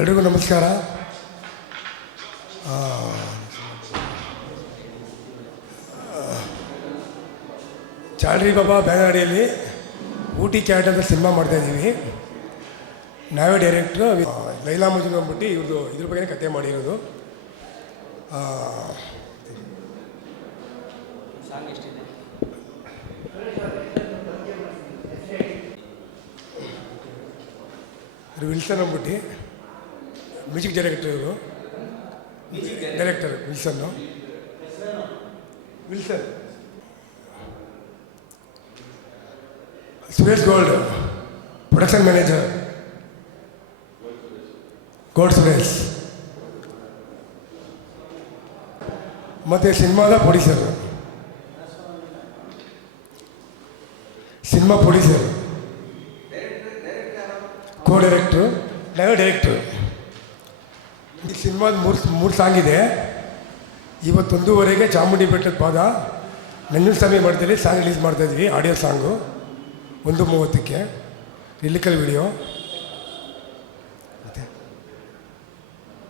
ಎಲ್ರಿಗೂ ನಮಸ್ಕಾರ. ಚಾಲ್ರಿ ಬಾಬಾ ಬ್ಯಾನರ್ ಅಡಿಯಲ್ಲಿ ಊಟಿ ಕ್ಯಾಟ್ ಅಂತ ಸಿನಿಮಾ ಮಾಡ್ತಾಯಿದ್ದೀವಿ. ನಾವೇ ಡೈರೆಕ್ಟ್ರು. ಲೈಲಾ ಮಜ್ನು ಅಂದ್ಬಿಟ್ಟು ಇವ್ರದ್ದು ಇದ್ರ ಬಗ್ಗೆ ಕತೆ ಮಾಡಿರೋದು. ವಿಲ್ಸನ್ ಅಂದ್ಬಿಟ್ಟು ಮ್ಯೂಸಿಕ್ ಡೈರೆಕ್ಟರ್ ಇವರು. Director Wilson. Suresh gold production manager, gold Suresh. ಮತ್ತು ಸಿನಿಮಾದ ಪ್ರೊಡ್ಯೂಸರ್, ಸಿನಿಮಾ ಪ್ರೊಡ್ಯೂಸರ್, ಕೋ ಡೈರೆಕ್ಟ್ರು, ನಾವೇ ಡೈರೆಕ್ಟ್ರು. ಈ ಸಿನಿಮಾದ ಮೂರು ಸಾಂಗ್ ಇದೆ. ಇವತ್ತೊಂದೂವರೆಗೆ ಚಾಮುಂಡಿ ಬೆಟ್ಟದ ಪಾದ ನಂಜುಂಡಸ್ವಾಮಿ ಮಠದಲ್ಲಿ ಸಾಂಗ್ ರಿಲೀಸ್ ಮಾಡ್ತಾಯಿದ್ವಿ. ಆಡಿಯೋ ಸಾಂಗು 1:30ಕ್ಕೆ ಲಿರಿಕಲ್ ವಿಡಿಯೋ.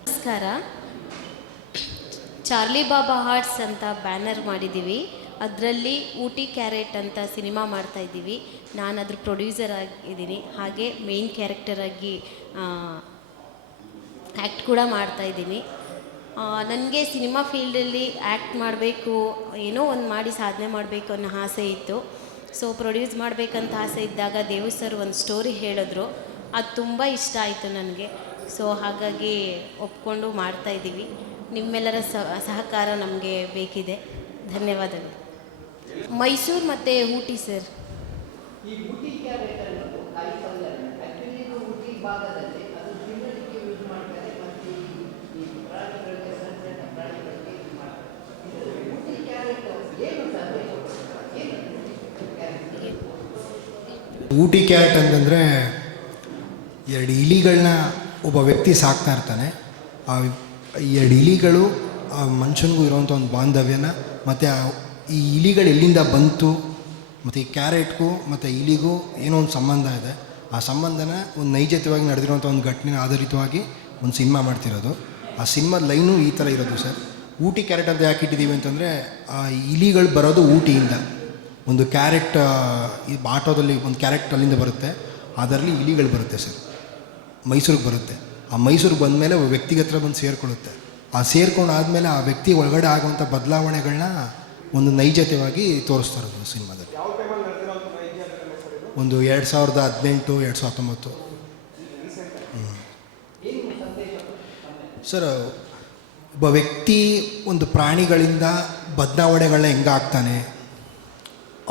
ನಮಸ್ಕಾರ. ಚಾರ್ಲಿ ಬಾಬಾ ಹಾರ್ಟ್ಸ್ ಅಂತ ಬ್ಯಾನರ್ ಮಾಡಿದ್ದೀವಿ. ಅದರಲ್ಲಿ ಊಟಿ ಕ್ಯಾರೆಟ್ ಅಂತ ಸಿನಿಮಾ ಮಾಡ್ತಾಯಿದ್ದೀವಿ. ನಾನು ಅದ್ರ ಪ್ರೊಡ್ಯೂಸರ್ ಆಗಿದ್ದೀನಿ, ಹಾಗೆ ಮೇನ್ ಕ್ಯಾರೆಕ್ಟರಾಗಿ ಆ್ಯಕ್ಟ್ ಕೂಡ ಮಾಡ್ತಾಯಿದ್ದೀನಿ. ನನಗೆ ಸಿನಿಮಾ ಫೀಲ್ಡಲ್ಲಿ ಆ್ಯಕ್ಟ್ ಮಾಡಬೇಕು, ಏನೋ ಒಂದು ಮಾಡಿ ಸಾಧನೆ ಮಾಡಬೇಕು ಅನ್ನೋ ಆಸೆ ಇತ್ತು. ಸೊ ಪ್ರೊಡ್ಯೂಸ್ ಮಾಡಬೇಕಂತ ಆಸೆ ಇದ್ದಾಗ ದೇವು ಸರ್ ಒಂದು ಸ್ಟೋರಿ ಹೇಳಿದ್ರು. ಅದು ತುಂಬ ಇಷ್ಟ ಆಯಿತು ನನಗೆ. ಸೊ ಹಾಗಾಗಿ ಒಪ್ಕೊಂಡು ಮಾಡ್ತಾಯಿದ್ದೀವಿ. ನಿಮ್ಮೆಲ್ಲರ ಸಹಕಾರ ನಮಗೆ ಬೇಕಿದೆ. ಧನ್ಯವಾದಗಳು. ಮೈಸೂರು ಮತ್ತು ಊಟಿ ಸರ್. ಈ ಊಟಿ ಕ್ಯಾರೆಟ್ ಅನ್ನೋದು ಕಾಯಿಪಲ್ಯ ಆ್ಯಕ್ಚುಲಿ ಊಟಿ ಭಾಗದಲ್ಲಿ ಅದು ತಿನ್ನಲಿಕ್ಕೆ ಯೂಸ್ ಮಾಡ್ತಾರೆ ಮತ್ತು ಈ ಪ್ರಾಣಿಗಳಿಗೆ ಸಣ್ಣ ಪ್ರಾಣಿಗಳಿಗೆ ಯೂಸ್ ಮಾಡ್ತಾರೆ. ಊಟಿ ಕ್ಯಾರೆಟ್ ಏನು ಸರ್? ಊಟಿ ಕ್ಯಾರೆಟ್ ಅಂತಂದರೆ 2 ಇಲಿಗಳನ್ನ ಒಬ್ಬ ವ್ಯಕ್ತಿ ಸಾಕ್ತಾ ಇರ್ತಾನೆ. ಆ 2 ಇಲಿಗಳು ಆ ಮನುಷ್ಯನಿಗೂ ಇರೋವಂಥ ಒಂದು ಬಾಂಧವ್ಯನ ಮತ್ತು ಈ ಇಲಿಗಳು ಎಲ್ಲಿಂದ ಬಂತು ಮತ್ತು ಈ ಕ್ಯಾರೆಟ್ಗೂ ಮತ್ತು ಇಲಿಗೂ ಏನೋ ಒಂದು ಸಂಬಂಧ ಇದೆ. ಆ ಸಂಬಂಧನ ಒಂದು ನೈಜತೆಯಾಗಿ ನಡೆದಿರುವಂಥ ಒಂದು ಘಟನೆ ಆಧಾರಿತವಾಗಿ ಒಂದು ಸಿನಿಮಾ ಮಾಡ್ತಿರೋದು. ಆ ಸಿನಿಮಾದ ಲೈನು ಈ ಥರ ಇರೋದು ಸರ್. ಊಟಿ ಕ್ಯಾರೆಟ್ ಅಂತ ಯಾಕೆ ಇಟ್ಟಿದ್ದೀವಿ ಅಂತಂದರೆ ಆ ಇಲಿಗಳು ಬರೋದು ಊಟಿಯಿಂದ. ಒಂದು ಕ್ಯಾರೆಟ್ ಈ ಆಟೋದಲ್ಲಿ ಒಂದು ಕ್ಯಾರೆಟ್ ಅಲ್ಲಿಂದ ಬರುತ್ತೆ, ಅದರಲ್ಲಿ ಇಲಿಗಳು ಬರುತ್ತೆ ಸರ್. ಮೈಸೂರಿಗೆ ಬರುತ್ತೆ. ಆ ಮೈಸೂರಿಗೆ ಬಂದಮೇಲೆ ವ್ಯಕ್ತಿಗೆ ಹತ್ರ ಬಂದು ಸೇರಿಕೊಳ್ಳುತ್ತೆ. ಆ ಸೇರ್ಕೊಂಡು ಆದಮೇಲೆ ಆ ವ್ಯಕ್ತಿ ಒಳಗಡೆ ಆಗುವಂಥ ಬದಲಾವಣೆಗಳನ್ನ ಒಂದು ನೈಜತೆಯಾಗಿ ತೋರಿಸ್ತಾ ಇರೋದು ಸಿನಿಮಾದಲ್ಲಿ. ಒಂದು 2018, 2019 ಸರ್. ಒಬ್ಬ ವ್ಯಕ್ತಿ ಒಂದು ಪ್ರಾಣಿಗಳಿಂದ ಬದಲಾವಣೆಗಳನ್ನ ಹೆಂಗೆ ಆಗ್ತಾನೆ,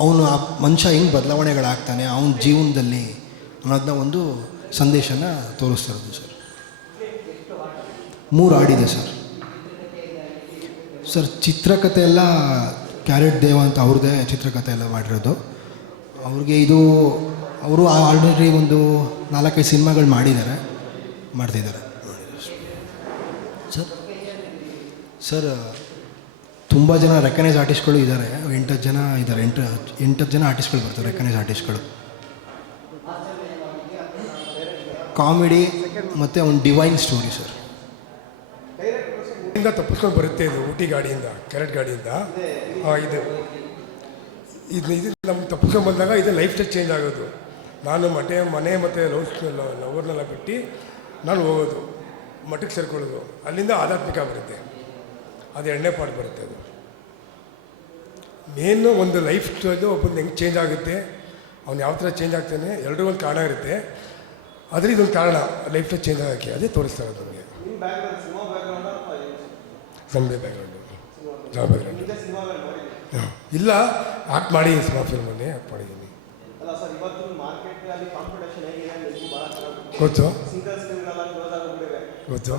ಅವನು ಆ ಮನುಷ್ಯ ಹೆಂಗೆ ಬದಲಾವಣೆಗಳಾಗ್ತಾನೆ ಅವನ ಜೀವನದಲ್ಲಿ ಅನ್ನೋದನ್ನ ಒಂದು ಸಂದೇಶನ ತೋರಿಸ್ತಾ ಇರೋದು ಸರ್. 3 ಹಾಡಿದೆ ಸರ್. ಸರ್ ಚಿತ್ರಕಥೆ ಎಲ್ಲ ಕ್ಯಾರೆಟ್ ದೇವ ಅಂತ ಅವ್ರದ್ದೇ ಚಿತ್ರಕಥೆ ಎಲ್ಲ ಮಾಡಿರೋದು. ಅವ್ರಿಗೆ ಅವರು ಆಲ್ರೆಡಿ ಒಂದು 4-5 ಸಿನಿಮಾಗಳು ಮಾಡ್ತಿದ್ದಾರೆ ಸರ್. ತುಂಬ ಜನ ರೆಕಗ್ನೈಸ್ ಆರ್ಟಿಸ್ಟ್ಗಳು ಇದ್ದಾರೆ. 8 ಜನ ಇದ್ದಾರೆ. 8 ಜನ ಆರ್ಟಿಸ್ಟ್ಗಳು ಬರ್ತಾರೆ, ರೆಕಗ್ನೈಸ್ ಆರ್ಟಿಸ್ಟ್ಗಳು. ಕಾಮಿಡಿ ಮತ್ತು ಒಂದು ಡಿವೈನ್ ಸ್ಟೋರಿ ಸರ್. ಇಂದ ತಪ್ಪಿಸ್ಕೊಂಡು ಬರುತ್ತೆ ಇದು ಊಟಿ ಗಾಡಿಯಿಂದ, ಕ್ಯಾರೆಟ್ ಗಾಡಿಯಿಂದ. ಇದು ನಮ್ಗೆ ತಪ್ಪಿಸ್ಕೊಂಡು ಬಂದಾಗ ಇದು ಲೈಫ್ ಸ್ಟೈಲ್ ಚೇಂಜ್ ಆಗೋದು. ನಾನು ಮನೆ ಮತ್ತು ಲವರ್ನೆಲ್ಲ ಬಿಟ್ಟು ನಾನು ಹೋಗೋದು, ಮಠಕ್ಕೆ ಸೇರ್ಕೊಳ್ಳೋದು. ಅಲ್ಲಿಂದ ಆಧ್ಯಾತ್ಮಿಕ ಬರುತ್ತೆ, ಅದು 2ನೇ ಪಾರ್ಟ್ ಬರುತ್ತೆ. ಅದು ಮೇನು ಒಂದು ಲೈಫ್ ಸ್ಟೈಲು ಒಬ್ಬಂದು ಹೆಂಗೆ ಚೇಂಜ್ ಆಗುತ್ತೆ, ಅವ್ನು ಯಾವ ಥರ ಚೇಂಜ್ ಆಗ್ತಾನೆ, ಎರಡೂ ಒಂದು ಕಾರಣ ಇರುತ್ತೆ. ಆದರೆ ಇದೊಂದು ಕಾರಣ ಲೈಫ್ ಸ್ಟೈಲ್ ಚೇಂಜ್ ಆಗೋಕ್ಕೆ. ಅದೇ ತೋರಿಸ್ತಾರೆ ನಮಗೆ. ನಮ್ಮದೇ ಬ್ಯಾಕ್ಗ್ರೌಂಡು, ಯಾವ ಬ್ಯಾಕ್ಗ್ರೌಂಡು ಇಲ್ಲ. ಆ್ಯಕ್ಟ್ ಮಾಡಿ ಸಿನಿಮಾ ಫಿಲ್ಮಲ್ಲಿ ಆ್ಯಕ್ಟ್ ಮಾಡಿದ್ದೀನಿ. ಗೊತ್ತು ಗೊತ್ತು.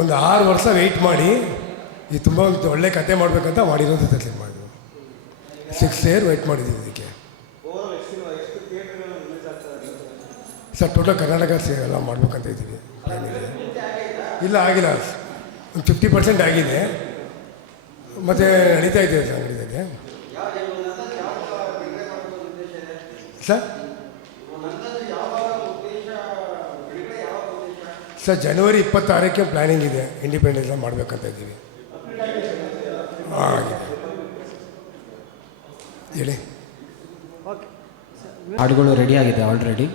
ಒಂದು 6 ವರ್ಷ ವೆಯ್ಟ್ ಮಾಡಿ ಇದು ತುಂಬ ಒಂದು ಒಳ್ಳೆ ಕತೆ ಮಾಡಬೇಕಂತ ಮಾಡಿರೋದು ಸಿನಿಮಾ. ಇದು 6 ಇಯರ್ ವೆಯ್ಟ್ ಮಾಡಿದ್ದೀವಿ ಇದಕ್ಕೆ ಸರ್. ಟೋಟಲ್ ಕರ್ನಾಟಕ ಎಲ್ಲ ಮಾಡ್ಬೇಕಂತ ಇದ್ದೀವಿ. ಇಲ್ಲ ಆಗಿಲ್ಲ, ಒಂದು 50% ಆಗಿದೆ. ಮತ್ತು ನಡೀತಾ ಇದೆ ಸರ್, ನಡೀತಾ ಇದೆ. ಸರ್ ಸರ್ ಜನವರಿ 26ಕ್ಕೆ ಪ್ಲ್ಯಾನಿಂಗ್ ಇದೆ, ಇಂಡಿಪೆಂಡೆನ್ಸ್ ಮಾಡಬೇಕಂತ ಇದ್ದೀವಿ. ಆಗಿದೆ ಹೇಳಿ. ಹಾಡುಗಳು ರೆಡಿಯಾಗಿದೆ ಆಲ್ರೆಡಿ.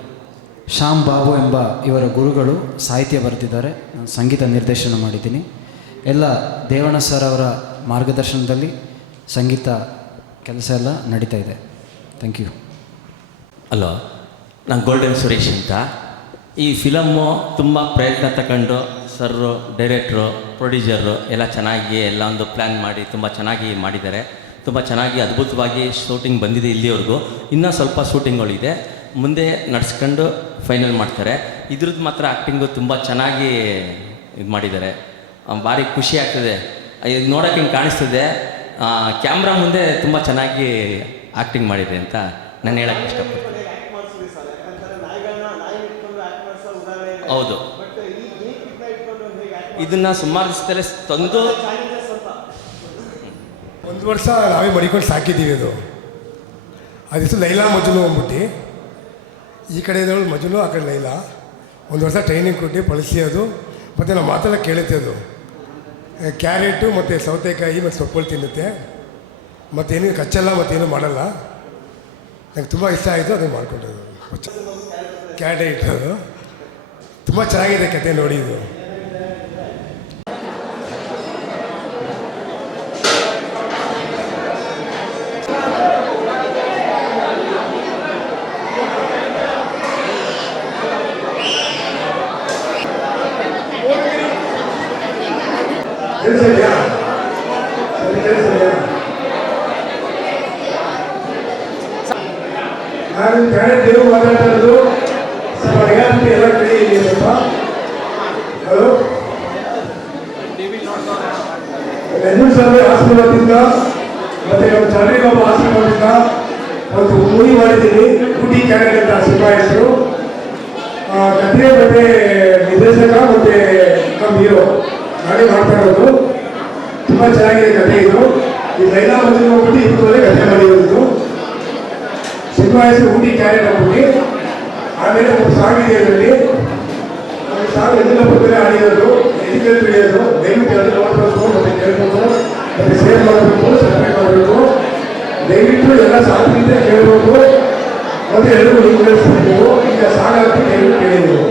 ಶ್ಯಾಮ್ ಬಾಬು ಎಂಬ ಇವರ ಗುರುಗಳು ಸಾಹಿತ್ಯ ಬರೆದಿದ್ದಾರೆ, ನಾನು ಸಂಗೀತ ನಿರ್ದೇಶನ ಮಾಡಿದ್ದೀನಿ. ಎಲ್ಲ ದೇವಣ್ಣ ಸರ್ ಅವರ ಮಾರ್ಗದರ್ಶನದಲ್ಲಿ ಸಂಗೀತ ಕೆಲಸ ಎಲ್ಲ ನಡೀತಾ ಇದೆ. Thank you. ಹಲೋ, ನಾನು ಗೋಲ್ಡನ್ ಸುರೇಶ್ ಅಂತ. ಈ ಫಿಲಮ್ಮು ತುಂಬ ಪ್ರಯತ್ನ ತಗೊಂಡು ಸರ್ರು, ಡೈರೆಕ್ಟ್ರು, ಪ್ರೊಡ್ಯೂಸರು ಎಲ್ಲ ಚೆನ್ನಾಗಿ ಎಲ್ಲ ಒಂದು ಪ್ಲ್ಯಾನ್ ಮಾಡಿ ತುಂಬ ಚೆನ್ನಾಗಿ ಮಾಡಿದ್ದಾರೆ. ತುಂಬ ಚೆನ್ನಾಗಿ ಅದ್ಭುತವಾಗಿ ಶೂಟಿಂಗ್ ಬಂದಿದೆ ಇಲ್ಲಿವರೆಗೂ. ಇನ್ನೂ ಸ್ವಲ್ಪ ಶೂಟಿಂಗ್ಗಳಿದೆ, ಮುಂದೆ ನಡೆಸ್ಕೊಂಡು ಫೈನಲ್ ಮಾಡ್ತಾರೆ. ಇದ್ರದ್ದು ಮಾತ್ರ ಆ್ಯಕ್ಟಿಂಗು ತುಂಬ ಚೆನ್ನಾಗಿ ಇದು ಮಾಡಿದ್ದಾರೆ. ಭಾರಿ ಖುಷಿ ಆಗ್ತದೆ ಇದು ನೋಡೋಕೆ. ಹಿಂಗೆ ಕಾಣಿಸ್ತದೆ ಕ್ಯಾಮ್ರಾ ಮುಂದೆ ತುಂಬ ಚೆನ್ನಾಗಿ ಆ್ಯಕ್ಟಿಂಗ್ ಮಾಡಿದೆ ಅಂತ ನಾನು ಹೇಳೋಕ್ಕೆ ಇಷ್ಟಪಡ್ತೀನಿ. ಹೌದು, ಇದನ್ನು ಸುಮಾರು ದಿವಸದಲ್ಲೇ ತಂದು 1 ವರ್ಷ ನಾವೇ ಮಡಿಕೊಂಡು ಸಾಕಿದ್ದೀವಿ. ಅದು ದಿವಸ ಲೈಲಾ ಮಜ್ನು ಅಂದ್ಬಿಟ್ಟು, ಈ ಕಡೆ ಇದ್ದವಳು ಮಜ್ನು, ಆ ಕಡೆ ಲೈಲಾ. 1 ವರ್ಷ ಟ್ರೈನಿಂಗ್ ಕೊಟ್ಟು ಬಳಸಿಯೋದು. ಮತ್ತು ನಾವು ಮಾತೆಲ್ಲ ಕೇಳುತ್ತೆ. ಅದು ಕ್ಯಾರೆಟು ಮತ್ತು ಸೌತೆಕಾಯಿ ಮತ್ತು ಸೊಪ್ಪುಗಳು ತಿನ್ನುತ್ತೆ. ಮತ್ತೇನು ಕಚ್ಚಲ್ಲ, ಮತ್ತೇನು ಮಾಡಲ್ಲ. ನಂಗೆ ತುಂಬ ಇಷ್ಟ ಆಯಿತು, ಅದನ್ನು ಮಾಡಿಕೊಂಡದು. ಕ್ಯಾರೆಟ್ ಇಟ್ಟದು ತುಂಬ ಚೆನ್ನಾಗಿದೆ ಕತೆ ನೋಡಿ. ಇದು ನಾನು ಕ್ಯಾರೆಟ್ ದೇವು ಮಾತಾಡ್ತಾ ಇರೋದು. ಸ್ವಲ್ಪ ರಿಯಾಲಿಟಿ ಎಲ್ಲ ಕಡೆ ಇದೆ ಸ್ವಲ್ಪ. ಹಲೋ, ರಜೀವ್ ಸರ್ ಆಶೀರ್ವಾದದಿಂದ ಮತ್ತು ನಮ್ಮ ಚಂದ್ರಿ ಬಾಬು ಆಶೀರ್ವಾದದಿಂದ ಒಂದು ಮೂವಿ ಮಾಡಿದ್ದೀನಿ, ಊಟಿ ಕ್ಯಾರೆಟ್ ಅಂತ ಸಿನಿಮಾ ಹೆಸರು. ಕಥೆ ಮತ್ತು ನಿರ್ದೇಶಕ ಮತ್ತು ನಮ್ಮ ಹೀರೋ ನಾನೇ ಮಾಡ್ತಾ ಇರೋದು. ತುಂಬ ಚೆನ್ನಾಗಿದೆ ಕಥೆ ಇದು. ಈ ಲೈಲಾ ಮಜ್ನು ಹೋಗ್ಬಿಟ್ಟು ಇಬ್ಬರಲ್ಲೇ ಕಥೆ ಮಾಡಿರೋದು. ಸಿನಿಮಾ ಹೆಸರು ಊಟಿ ಕ್ಯಾರೆಟ್ ಅಂದ್ಬಿಟ್ಟು. ಆಮೇಲೆ ಒಂದು ಸಾಂಗ್ ಇದೆ ಅದರಲ್ಲಿ. ಸಾಂಗ್ ಎಲ್ಲ ಬರ್ತಾರೆ ಆಡಿರೋದು, ಎಜುಕೇಟ್ ಹಿಡಿಯೋದು. ದಯವಿಟ್ಟು ಎಲ್ಲ ನೋಡಬೇಕು ಮತ್ತು ಕೇಳಬೇಕು ಮತ್ತು ಶೇರ್ ಮಾಡಬೇಕು, ಸಬ್ಸ್ಕ್ರೈಬ್ ಮಾಡಬೇಕು. ದಯವಿಟ್ಟು ಎಲ್ಲ ಸಾಂಗ್ಗಿಂದ ಕೇಳಬೇಕು ಮತ್ತು ಎಲ್ಲರೂ ನೀವು ಕೇಳಿಸ್ಬೇಕು. ಈಗ ಸಾಂಗ್ ಹಾಕಿ ದಯವಿಟ್ಟು ಕೇಳಿದ್ರು.